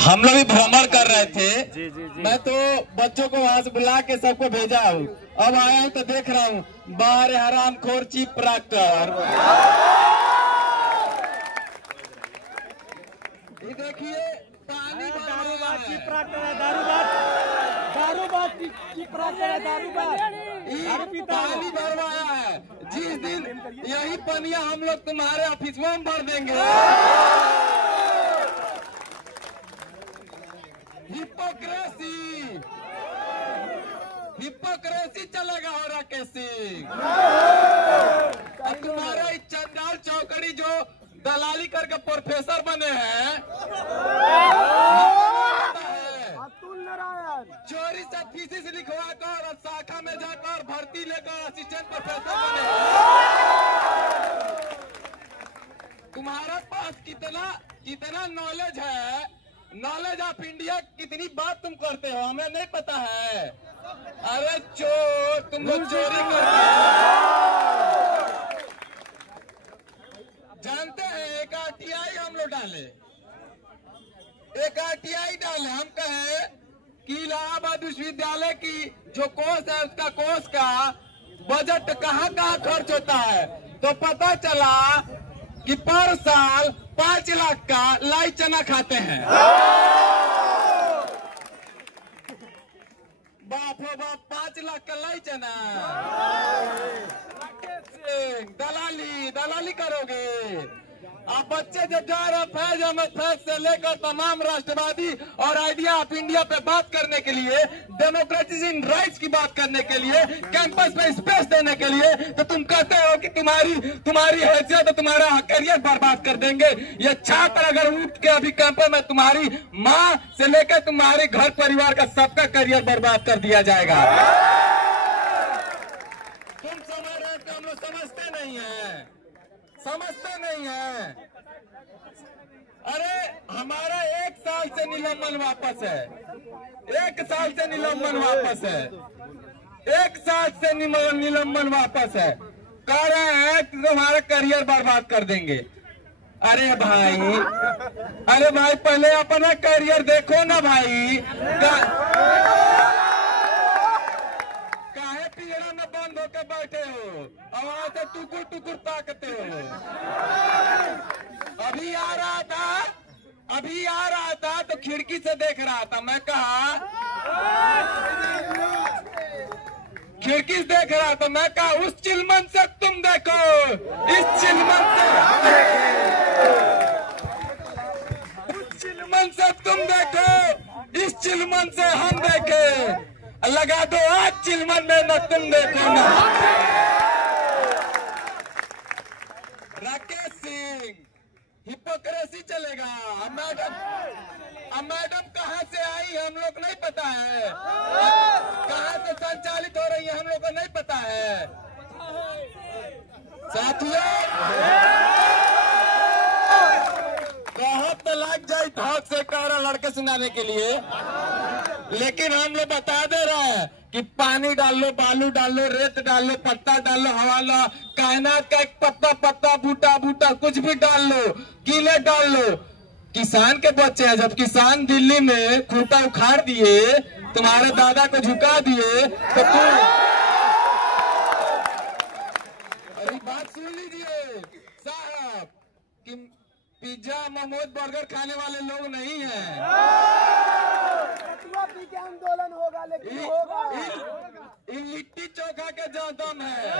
हम लोग भी भ्रमण कर रहे थे। जी जी जी। मैं तो बच्चों को वहां से बुला के सबको भेजा हूँ। अब आया हूँ तो देख रहा हूँ बाहर हराम खोर चीप प्रॉक्टर। ये देखिए पानी दारूबाज चीप प्रॉक्टर है, दारूबाज चीप प्रॉक्टर है, दारूबाज पानी भरवाया है। जिस दिन यही पनिया हम लोग तुम्हारे ऑफिस में भर देंगे। हिपोक्रेसी चलेगा हो रहा कैसी। अब तुम्हारा चंडाल चौकड़ी जो दलाली करके प्रोफेसर बने हैं, चोरी से थीसिस लिखवा कर और शाखा में जाकर भर्ती लेकर असिस्टेंट प्रोफेसर बने। तुम्हारा पास कितना नॉलेज है, नॉलेज ऑफ इंडिया कितनी बात तुम करते हो हमें नहीं पता है। अरे चोर, तुम लोग चोरी करते हो। जानते हैं एक आरटीआई हम लोग डाले, हम कहे कि इलाहाबाद विश्वविद्यालय की जो कोर्स है उसका कोर्स का बजट कहाँ खर्च होता है, तो पता चला कि पर साल 5 लाख का लाई चना खाते हैं। बाप हो बाप, 5 लाख का लाई चना। दलाली करोगे आप। बच्चे जब जा रहे फैज अहमद फैज से लेकर तमाम राष्ट्रवादी और आइडिया ऑफ इंडिया पे बात करने के लिए, डेमोक्रेसी इन राइट्स की बात करने के लिए, कैंपस में स्पेस देने के लिए, तो तुम कहते हो कि तुम्हारी हैसियत तो तुम्हारा करियर बर्बाद कर देंगे। ये छात्र अगर उठ के अभी कैंपस में तुम्हारी माँ से लेकर तुम्हारे घर परिवार का सबका करियर बर्बाद कर दिया जाएगा। तुम समझ रहे हो कि हम लोग समझते नहीं है। अरे हमारा 1 साल से निलंबन वापस है, 1 साल से निलंबन वापस है, 1 साल से निलंबन वापस है। कह रहे हैं कि तुम्हारा करियर बर्बाद कर देंगे। अरे भाई पहले अपना करियर देखो ना भाई। काहे पिंजरा में बंद होकर बैठे हो, वहां से टुकुर ताकते हो। अभी आ रहा था तो खिड़की से देख रहा था। मैं कहा खिड़की से देख रहा था, मैं कहा उस चिलमन से तुम देखो, इस चिलमन से तुम देखो, इस चिलमन से हम देखे। लगा दो आज चिलमन में, न तुम देखो ना। राकेश सिंह, हिपोक्रेसी चलेगा। मैडम कहाँ से आई हम लोग नहीं पता है, कहाँ से संचालित हो रही है हम लोग को नहीं पता है। साथियों बहुत लग जाए थक से कह रहा लड़के सुनाने के लिए, लेकिन हम लोग बता दे रहे हैं कि पानी डाल लो, बालू डाल लो, रेत डाल लो, पत्ता डाल लो, हवा लो, कायनात का एक पत्ता बूटा कुछ भी डाल लो, कीले डाल लो। किसान के बच्चे हैं, जब किसान दिल्ली में खूंटा उखाड़ दिए, तुम्हारे दादा को झुका दिए, तो तुम अरे बात सुन लीजिए साहब कि पिज्जा मोमोज बर्गर खाने वाले लोग नहीं हैं। आंदोलन होगा, लेकिन होगा। लिट्टी चोखा के जो दम है।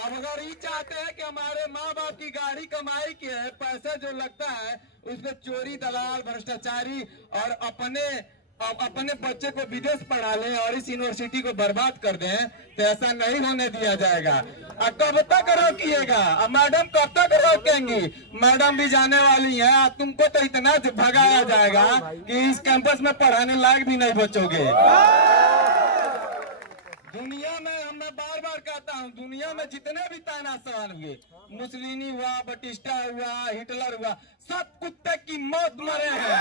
अब अगर ये चाहते हैं कि हमारे माँ बाप की गाड़ी कमाई के है, पैसे जो लगता है उसमें चोरी, दलाल, भ्रष्टाचारी और अपने बच्चे को विदेश पढ़ा लें और इस यूनिवर्सिटी को बर्बाद कर दें, तो ऐसा नहीं होने दिया जाएगा। अब कब तक रोकिएगा? अब मैडम कब तक रोकेंगी? मैडम भी जाने वाली है, तुमको तो इतना भगाया जाएगा कि इस कैंपस में पढ़ाने लायक भी नहीं बचोगे। दुनिया में मैं बार कहता हूँ, दुनिया में जितने भी तानाशाह हुए, मुसलिनी हुआ, बटिस्टा हुआ, हिटलर हुआ, सब कुत्ते की मौत मरे हैं।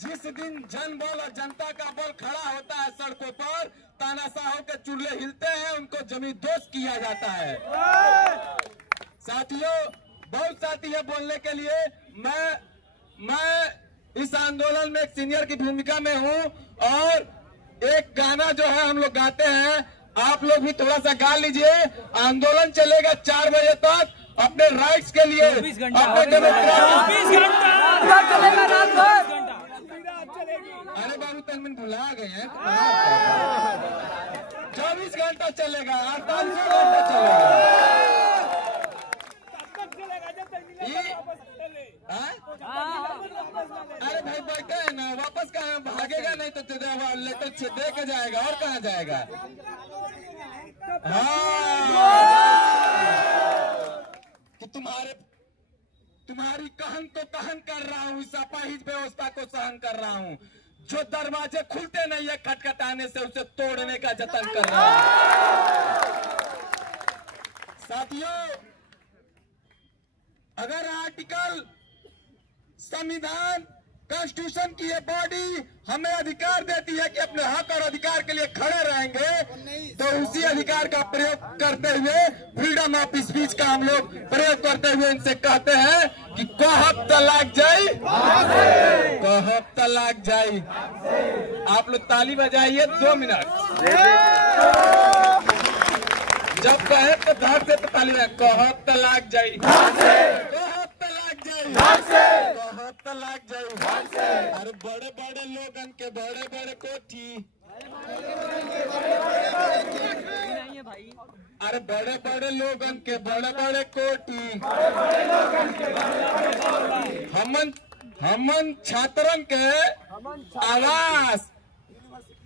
जिस दिन जन बल और जनता का बल खड़ा होता है सड़कों पर, तानाशाहों के चूल्हे हिलते हैं, उनको जमींदोज किया जाता है। साथियों बहुत साथी है बोलने के लिए। मैं इस आंदोलन में एक सीनियर की भूमिका में हूँ और एक गाना जो है हम लोग गाते हैं, आप लोग भी थोड़ा सा गा लीजिए। आंदोलन चलेगा 4 बजे तक अपने राइट्स के लिए, अपने डेमोक्रेसी। अरे बाबू तनमिन भुला गए हैं। 24 घंटा चलेगा, 48 घंटा चलेगा। अरे भाई बैठे है ना, वापस कहाँ भागेगा नहीं तो लेटर दे के जाएगा और कहाँ जाएगा। हाँ कि तुम्हारी कहन तो कहन कर रहा हूँ, इस अपाहिज व्यवस्था को सहन कर रहा हूँ। जो दरवाजे खुलते नहीं है खटखटाने से, उसे तोड़ने का जतन कर रहा हूँ। साथियों, अगर आर्टिकल संविधान कॉन्स्टिट्यूशन की ये बॉडी हमें अधिकार देती है कि अपने हक और अधिकार के लिए खड़े रहेंगे, तो उसी अधिकार का प्रयोग करते हुए, फ्रीडम ऑफ स्पीच का हम लोग प्रयोग करते हुए इनसे कहते हैं कि कहब तलाक जाई, कहब तलाक जाई। आप लोग ताली बजाइए 2 मिनट। जब कहे तो धर से तो ताली बजाए। कहब तलाक जाई, कहब तलाक जाई, कहब तलाक जाई। अरे बड़े बड़े लोगन के बड़े बड़े कोठी, अरे बड़े बड़े लोगन के बड़े बड़े कोठी, हमन छात्रन के आवास,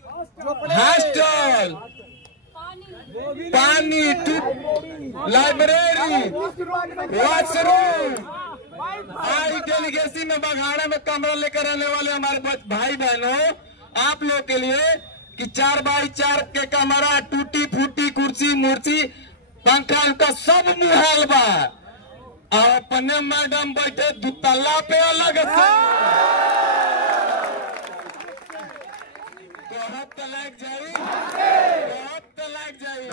हॉस्टल, पानी, लाइब्रेरी, वॉशरूम, आई डेलीगेसी में बघाड़ा में कमरा लेकर रहने वाले हमारे भाई बहनों, आप लोग के लिए कि 4x4 के कमरा, टूटी फूटी कुर्सी मुर्सी, पंखा उनका सब मुहाल बा। और अपने मैडम बैठे 2 तल्ला पे अलग से। कहब तलाक जाई, कहब तलाक जाई।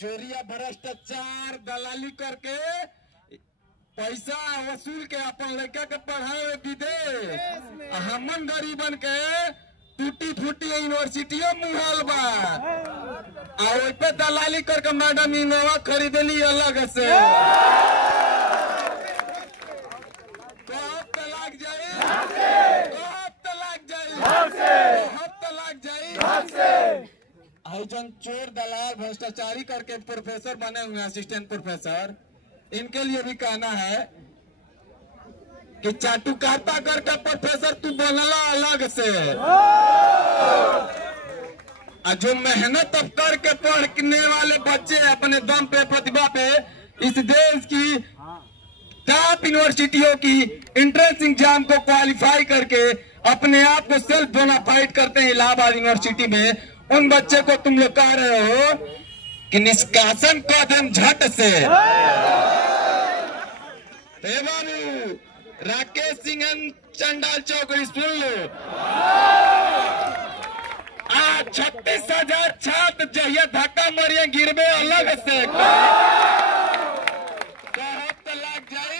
चोरिया भ्रष्टाचार दलाली करके पैसा वसूल के अपन लड़का के पढ़ावे विदेश, हमन गरीबन के टूटी फूटी यूनिवर्सिटियों मुहाल बा। और पे दलाली करके मैडम इनोवा खरीदली अलग से। कहब तलाक जाई, कहब तलाक जाई, कहब तलाक जाई। जन चोर दलाल भ्रष्टाचारी करके प्रोफेसर बने हुए हैं, असिस्टेंट प्रोफेसर, इनके लिए भी कहना है कि चाटुकारिता करके प्रोफेसर तू बनला अलग से। जो मेहनत अब करके पढ़ने वाले बच्चे अपने दम पे, प्रतिभा पे इस देश की टॉप यूनिवर्सिटियों की एंट्रेंस एग्जाम को क्वालिफाई करके अपने आप को सेल्फ बोनाफाइड करते हैं इलाहाबाद यूनिवर्सिटी में, उन बच्चे को तुम लोग कह रहे हो कि निष्कासन कर दें झट से। बाबू राकेश सिंह चंडाल चौकड़ी सुन लो, आज 36,000 छात्र जहिया धक्का मरिए गिरबे अलग से। कहब तलाक जाई,